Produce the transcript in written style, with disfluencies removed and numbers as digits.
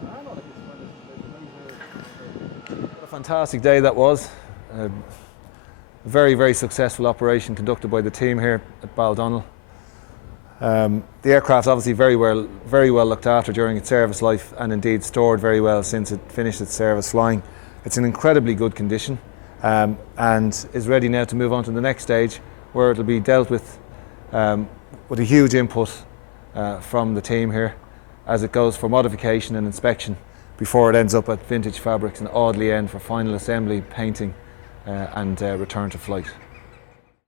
What a fantastic day that was. A very, very successful operation conducted by the team here at Baldonnell. The aircraft obviously very well looked after during its service life, and indeed stored very well since it finished its service flying. It's in incredibly good condition and is ready now to move on to the next stage, where it'll be dealt with a huge input from the team here as it goes for modification and inspection before it ends up at Vintage Fabrics in Audley End for final assembly, painting and return to flight.